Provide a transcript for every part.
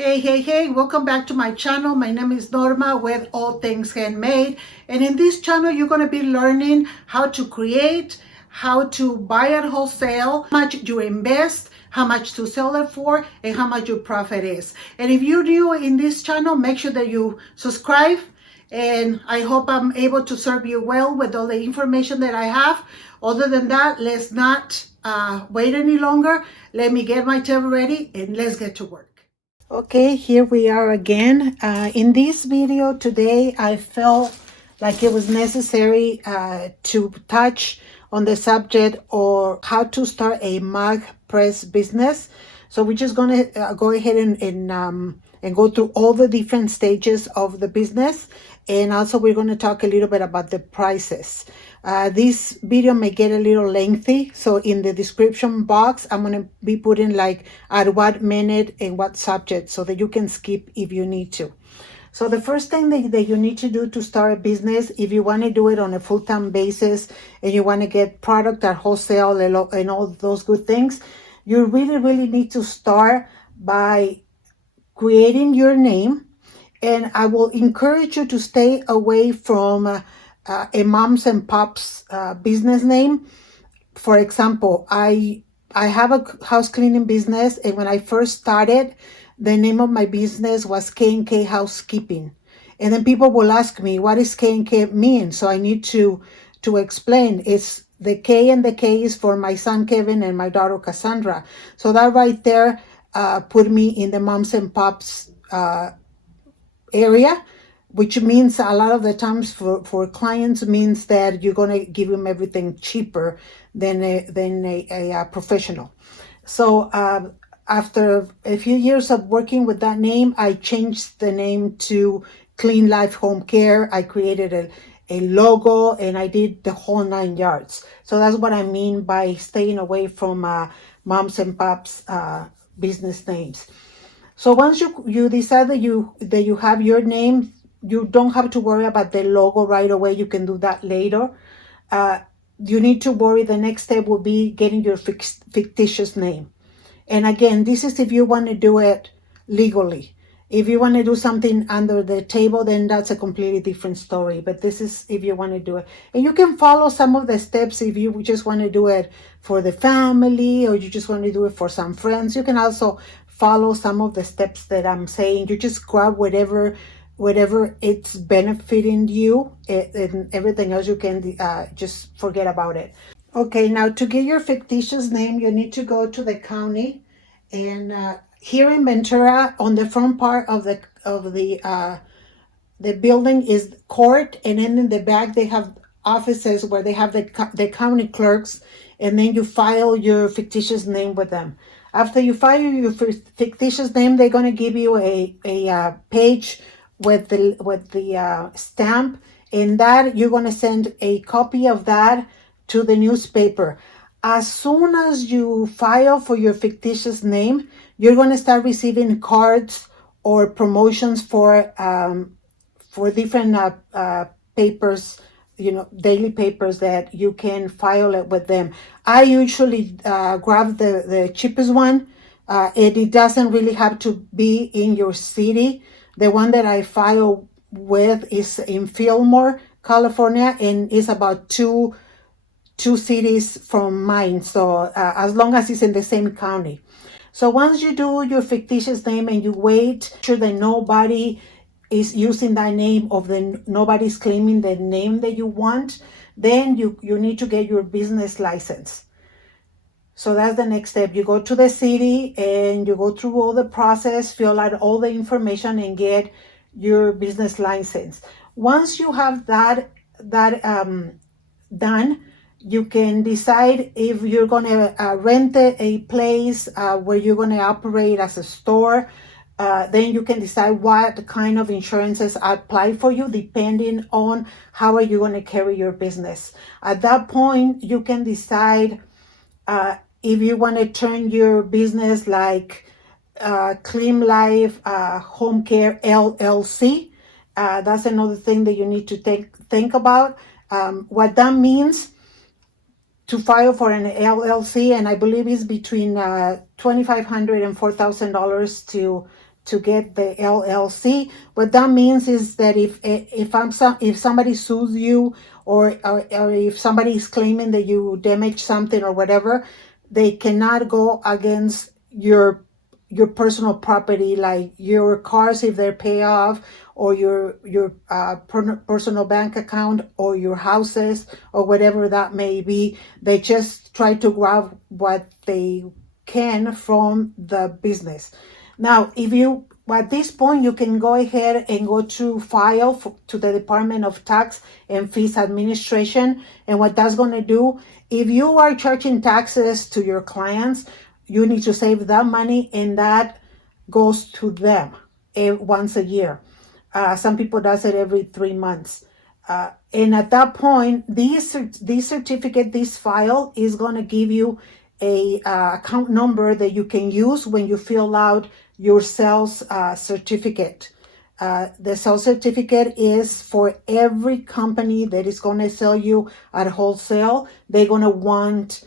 Hey, welcome back to my channel. My name is Norma with All Things Handmade. And in this channel, you're going to be learning how to create, how to buy at wholesale, how much you invest, how much to sell it for, and how much your profit is. And if you're new in this channel, make sure that you subscribe. And I hope I'm able to serve you well with all the information that I have. Other than that, let's not wait any longer. Let me get my table ready and let's get to work. Okay, here we are again. In this video today, I felt like it was necessary to touch on the subject or how to start a mug press business. So we're just going to go ahead and go through all the different stages of the business. And also we're going to talk a little bit about the prices. This video may get a little lengthy, so in the description box, I'm going to be putting like at what minute and what subject so that you can skip if you need to. So the first thing that you need to do to start a business, if you want to do it on a full-time basis and you want to get product at wholesale and all those good things, you really need to start by creating your name. And I will encourage you to stay away from a moms and pops business name. For example, I have a house cleaning business, and when I first started, the name of my business was K&K Housekeeping. And then people will ask me, what does K&K mean? So I need to explain. It's the K, and the K is for my son Kevin and my daughter Cassandra. So that right there put me in the moms and pops area, which means a lot of the times for clients means that you're going to give them everything cheaper than a professional. So after a few years of working with that name, I changed the name to Clean Life Home Care. I created a logo and I did the whole 9 yards. So that's what I mean by staying away from moms and pops business names. So once you decide that you have your name, you don't have to worry about the logo right away. You can do that later. You need to worry. The next step will be getting your fictitious name. And again, this is if you want to do it legally. If you want to do something under the table, then that's a completely different story. But this is if you want to do it. And you can follow some of the steps if you just want to do it for the family or you just want to do it for some friends. You can also follow some of the steps that I'm saying. You just grab whatever it's benefiting you, and everything else you can just forget about it. Okay, now to get your fictitious name, you need to go to the county, and here in Ventura, on the front part of the building is court, and then in the back they have offices where they have the county clerks, and then you file your fictitious name with them. After you file your fictitious name, they're going to give you a page with the stamp. In that, you're going to send a copy of that to the newspaper. As soon as you file for your fictitious name, you're going to start receiving cards or promotions for different papers, daily papers that you can file it with them. I usually grab the cheapest one, and it doesn't really have to be in your city. The one that I file with is in Fillmore, California, and is about two cities from mine. So as long as it's in the same county. So once you do your fictitious name and you wait, sure that nobody is using that name nobody's claiming the name that you want, then you need to get your business license. So that's the next step. You go to the city and you go through all the process, fill out all the information and get your business license. Once you have that done, you can decide if you're going to rent a place where you're going to operate as a store. Then you can decide what kind of insurances apply for you depending on how are you going to carry your business. At that point, you can decide if you want to turn your business like Clean Life Home Care LLC. That's another thing that you need to think about. What that means to file for an LLC, and I believe it's between $2,500 and $4,000 to get the LLC. What that means is that if somebody sues you, or if somebody is claiming that you damaged something or whatever, they cannot go against your personal property, like your cars if they're paid off, or your personal bank account, or your houses, or whatever that may be. They just try to grab what they can from the business. Now, if you at this point, you can go ahead and go to file to the Department of Tax and Fees Administration. And what that's going to do, if you are charging taxes to your clients, you need to save that money, and that goes to them once a year. Some people does it every 3 months. And at that point, this certificate, this file is going to give you a account number that you can use when you fill out your sales certificate. The sales certificate is for every company that is going to sell you at wholesale. They're going to want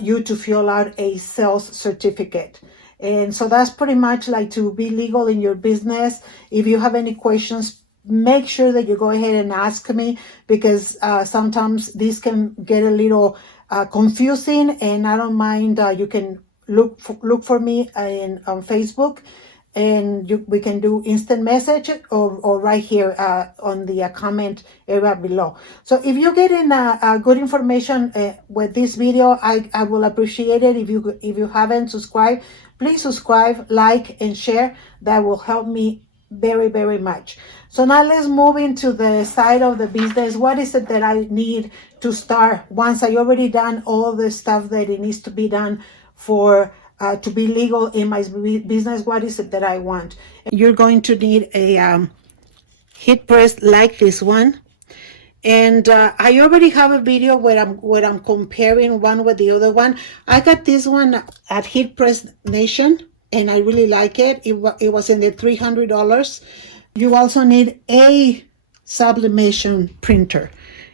you to fill out a sales certificate. And so that's pretty much like to be legal in your business. If you have any questions, make sure that you go ahead and ask me, because sometimes this can get a little confusing, and I don't mind. You can look for me on Facebook, and we can do instant message, or right here on the comment area below. So if you're getting good information with this video, I will appreciate it. If you haven't subscribed, please subscribe, like, and share. That will help me very, very much. So now let's move into the side of the business. What is it that I need to start once I already done all the stuff that it needs to be done for to be legal in my business? What is it that I want? You're going to need a heat press like this one. And I already have a video where I'm comparing one with the other one. I got this one at Heat Press Nation, and I really like it. It was in the $300. You also need a sublimation printer.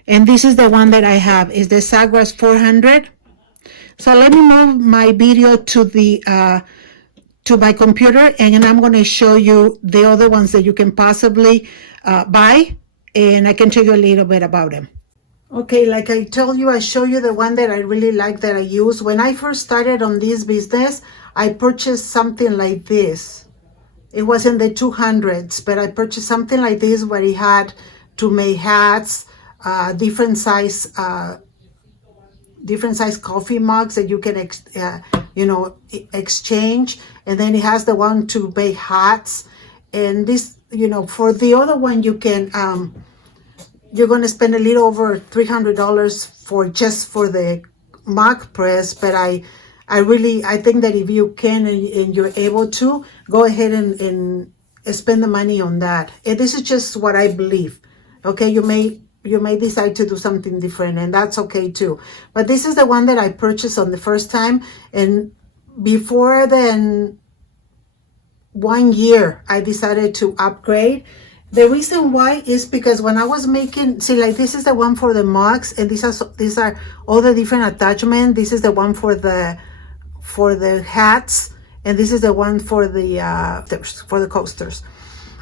And this is the one that I have. It's the Sagras 400. So let me move my video to my computer, and then I'm going to show you the other ones that you can possibly buy, and I can tell you a little bit about them. Okay, like I told you, I show you the one that I really like, that I use. When I first started on this business, I purchased something like this. It was in the 200s, but I purchased something like this where it had to make hats, different size coffee mugs that you can exchange. And then it has the one to bake hats. And this, for the other one, you can you're going to spend a little over $300 for the mug press. But I think that if you can and you're able to, go ahead and spend the money on that. And this is just what I believe. Okay, you may decide to do something different, and that's okay too. But this is the one that I purchased on the first time, and before then 1 year I decided to upgrade. The reason why is because when I was making, like this is the one for the mugs, and these are all the different attachments. This is the one for the hats, and this is the one for the coasters.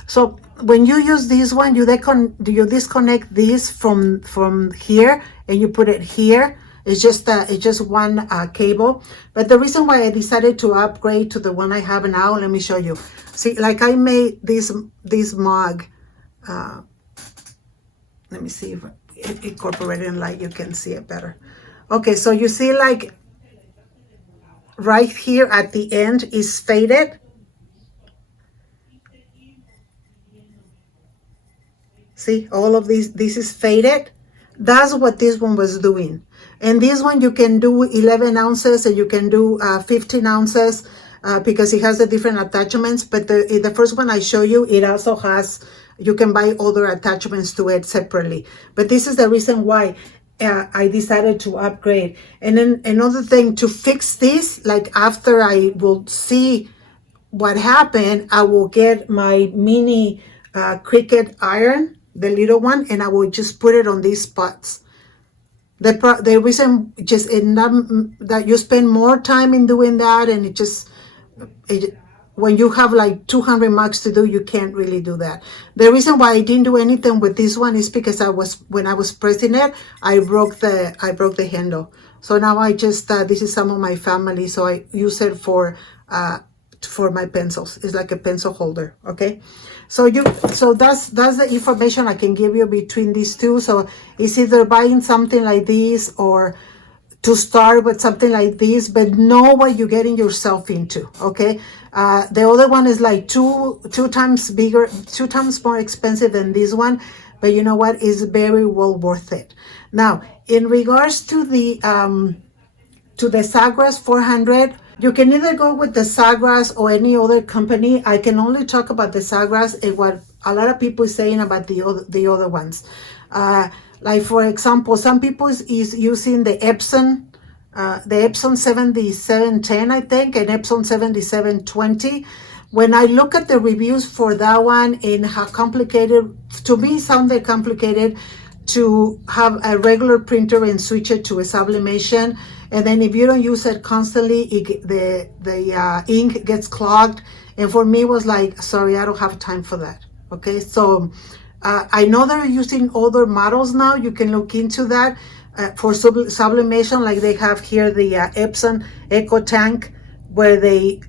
So when you use this one, you disconnect this from here, and you put it here. It's just one cable. But the reason why I decided to upgrade to the one I have now, let me show you. See, like I made this mug. Let me see if it incorporated in light, you can see it better. Okay, so you see, like right here at the end is faded. See, all of this is faded. That's what this one was doing. And this one you can do 11 ounces, and you can do 15 ounces because it has the different attachments. But the first one I show you, it also has, you can buy other attachments to it separately. But this is the reason why I decided to upgrade. And then another thing, to fix this, like after I will see what happened, I will get my mini Cricut iron, the little one, and I will just put it on these spots. The reason just that you spend more time in doing that, and when you have like 200 mugs to do, you can't really do that. The reason why I didn't do anything with this one is because when I was pressing it, I broke the handle. So now I just this is some of my family, so I use it for my pencils. It's like a pencil holder. Okay, so that's the information I can give you between these two. So it's either buying something like this or to start with something like this, but know what you're getting yourself into. Okay, the other one is like two times bigger, 2 times more expensive than this one, but you know what, is very well worth it. Now, in regards to the Sagras 400, you can either go with the Sagras or any other company. I can only talk about the Sagras and what a lot of people is saying about the other ones. Like for example, some people is using the Epson 7710, I think, and Epson 7720. When I look at the reviews for that one and how complicated, to me sounded complicated to have a regular printer and switch it to a sublimation. And then if you don't use it constantly, the ink gets clogged. And for me, it was like, sorry, I don't have time for that. Okay, so I know they're using other models now. You can look into that for sublimation, like they have here the Epson Eco Tank, where they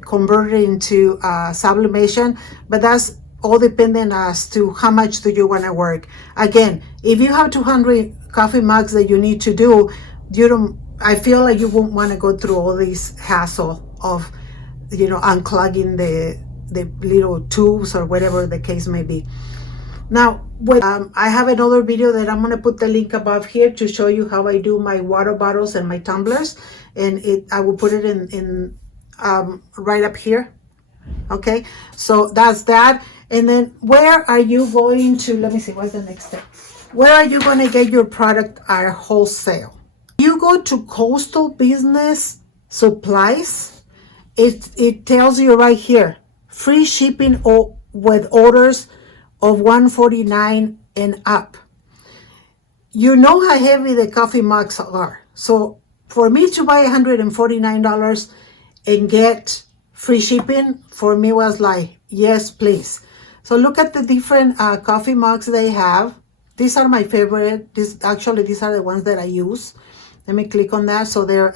convert it into sublimation. But that's all dependent as to how much do you want to work. Again, if you have 200 coffee mugs that you need to do, I feel like you won't want to go through all this hassle of, unclogging the little tubes or whatever the case may be. Now, I have another video that I'm going to put the link above here to show you how I do my water bottles and my tumblers, and I will put it in right up here. Okay, so that's that. And then where are you going to, let me see, what's the next step? Where are you going to get your product at wholesale? You go to Coastal Business Supplies. It tells you right here, free shipping with orders of $149 and up. You know how heavy the coffee mugs are. So for me to buy $149 and get free shipping, for me was like, yes, please. So look at the different coffee mugs they have. These are my favorite. These are the ones that I use. Let me click on that. So they're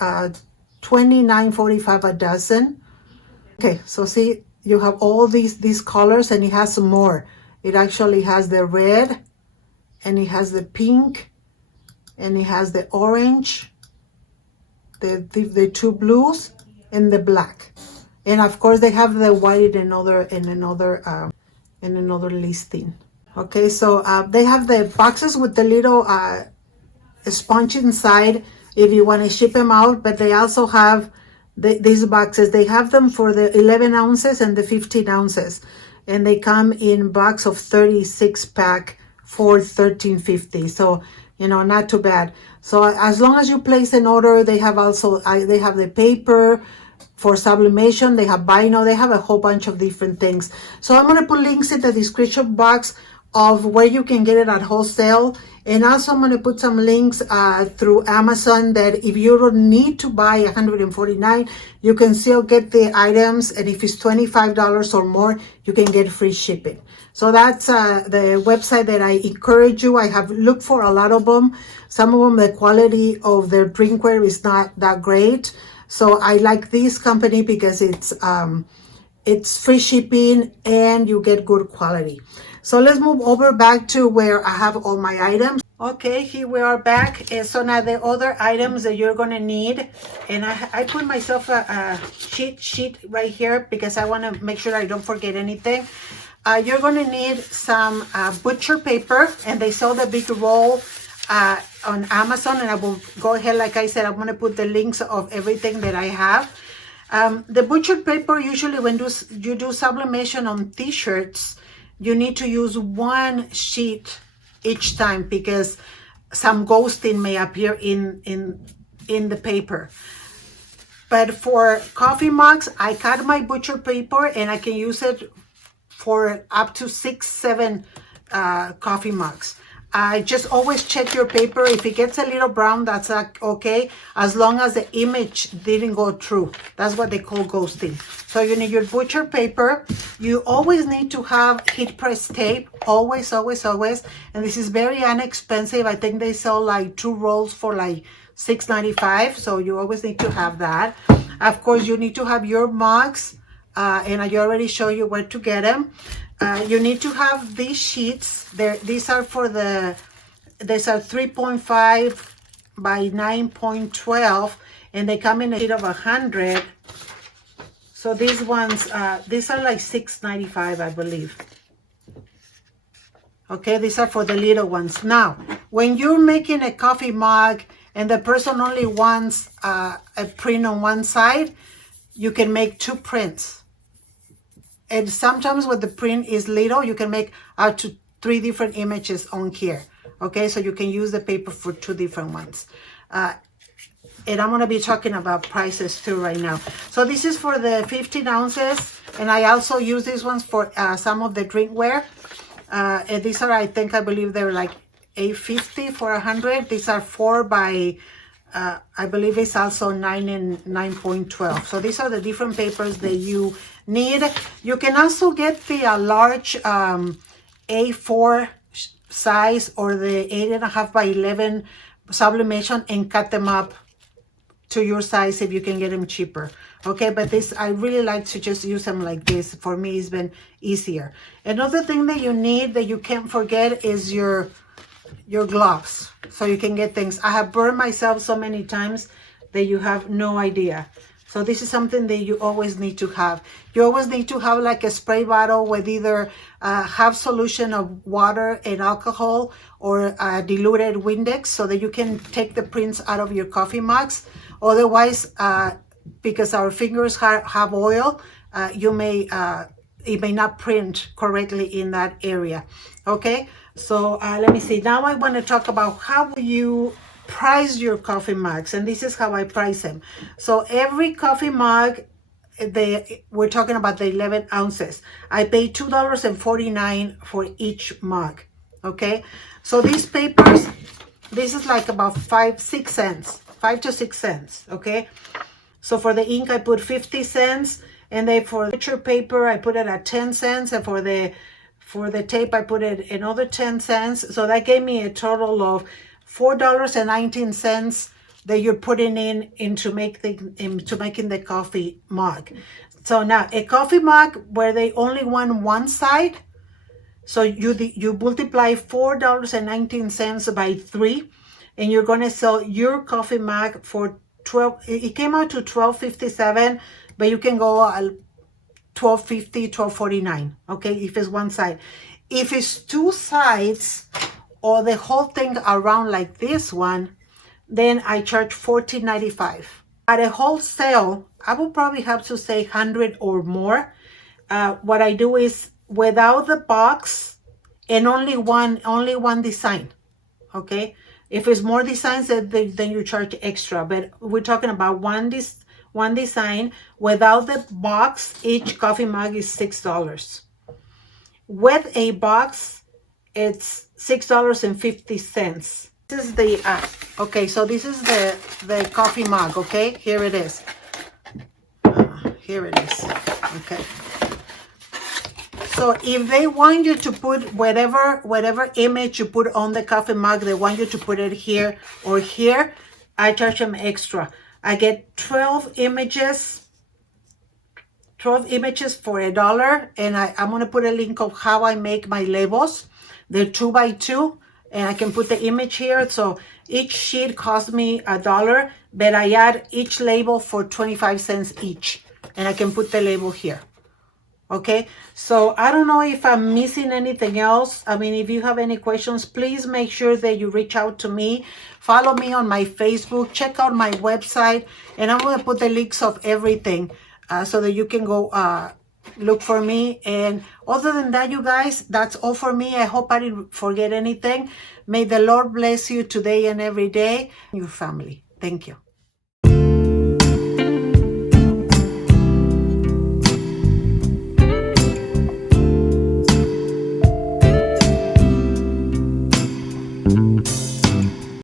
$29.45 a dozen. Okay, so see, you have all these colors, and it has some more. It actually has the red, and it has the pink, and it has the orange, the two blues, and the black. And of course, they have the white in another listing. Okay, so they have the boxes with the little sponge inside if you want to ship them out, but they also have these boxes. They have them for the 11 ounces and the 15 ounces, and they come in box of 36 pack for $13.50. So, not too bad. So as long as you place an order, they have the paper for sublimation, they have vinyl, they have a whole bunch of different things. So I'm going to put links in the description box of where you can get it at wholesale. And also I'm going to put some links through Amazon that if you don't need to buy $149, you can still get the items. And if it's $25 or more, you can get free shipping. So that's the website that I encourage you. I have looked for a lot of them. Some of them, the quality of their drinkware is not that great. So I like this company because it's free shipping and you get good quality. So let's move over back to where I have all my items. Okay, here we are back. And so now the other items that you're going to need, and I put myself a cheat sheet right here because I want to make sure I don't forget anything. You're going to need some butcher paper, and they sell the big roll on Amazon, and I will go ahead, like I said, I'm going to put the links of everything that I have. The butcher paper, usually when you do sublimation on t-shirts, you need to use one sheet each time because some ghosting may appear in the paper. But for coffee mugs, I cut my butcher paper and I can use it for up to 6-7 coffee mugs. I just always check your paper. If it gets a little brown, that's okay, as long as the image didn't go through. That's what they call ghosting. So you need your butcher paper. You always need to have heat press tape, always, always, always. And this is very inexpensive. I think they sell like 2 rolls for like $6.95. So you always need to have that. Of course, you need to have your mugs, and I already show you where to get them. You need to have these sheets. These are 3.5 by 9.12, and they come in a sheet of 100. So these ones, these are like $6.95, I believe. Okay, these are for the little ones. Now, when you're making a coffee mug and the person only wants a print on one side, you can make 2 prints. And sometimes when the print is little, you can make up to 3 different images on here. Okay, so you can use the paper for 2 different ones. And I'm going to be talking about prices too right now. So this is for the 15 ounces. And I also use these ones for some of the drinkware. And these are, I believe they're like $8.50 for 100. These are 4 by, I believe it's also 9 and 9.12. So these are the different papers that you need. You can also get the large A4 size or the 8.5 by 11 sublimation and cut them up to your size if you can get them cheaper. Okay, but this, I really like to just use them like this. For me, it's been easier. Another thing that you need that you can't forget is your gloves, so you can get things. I have burned myself so many times that you have no idea. So this is something that you always need to have. You always need to have like a spray bottle with either half solution of water and alcohol or diluted Windex, so that you can take the prints out of your coffee mugs. Otherwise, because our fingers have oil, it may not print correctly in that area. Okay, so let me see. Now I want to talk about how you price your coffee mugs, and this is how I price them. So every coffee mug, we're talking about the 11 ounces. I pay $2.49 for each mug. Okay, so these papers, this is like about 5 to 6 cents. Okay, so for the ink I put 50 cents, and then for the picture paper I put it at 10 cents, and for the tape I put it another 10 cents. So that gave me a total of $4.19 that you're putting into making the coffee mug. So now a coffee mug where they only want one side, so you multiply $4.19 by 3, and you're going to sell your coffee mug for 12. It came out to $12.57, but you can go $12.50, $12.49. Okay, if it's one side. If it's 2 sides or the whole thing around like this one, then I charge $14.95. At a wholesale, I will probably have to say 100 or more. What I do is without the box and only one design. Okay, if it's more designs, then you charge extra. But we're talking about one design without the box. Each coffee mug is $6. With a box, it's $6.50. This is the okay, so this is the coffee mug. Okay, here it is. Here it is. Okay, so if they want you to put whatever image you put on the coffee mug, they want you to put it here or here, I charge them extra. I get 12 images for $1, and I'm gonna put a link of how I make my labels. They're 2 by 2, and I can put the image here. So each sheet cost me $1, but I add each label for 25 cents each, and I can put the label here. Okay, so I don't know if I'm missing anything else. I mean, if you have any questions, please make sure that you reach out to me. Follow me on my Facebook, check out my website, and I'm going to put the links of everything so that you can go look for me. And other than that, you guys, that's all for me. I hope I didn't forget anything. May the Lord bless you today and every day, your family. Thank you.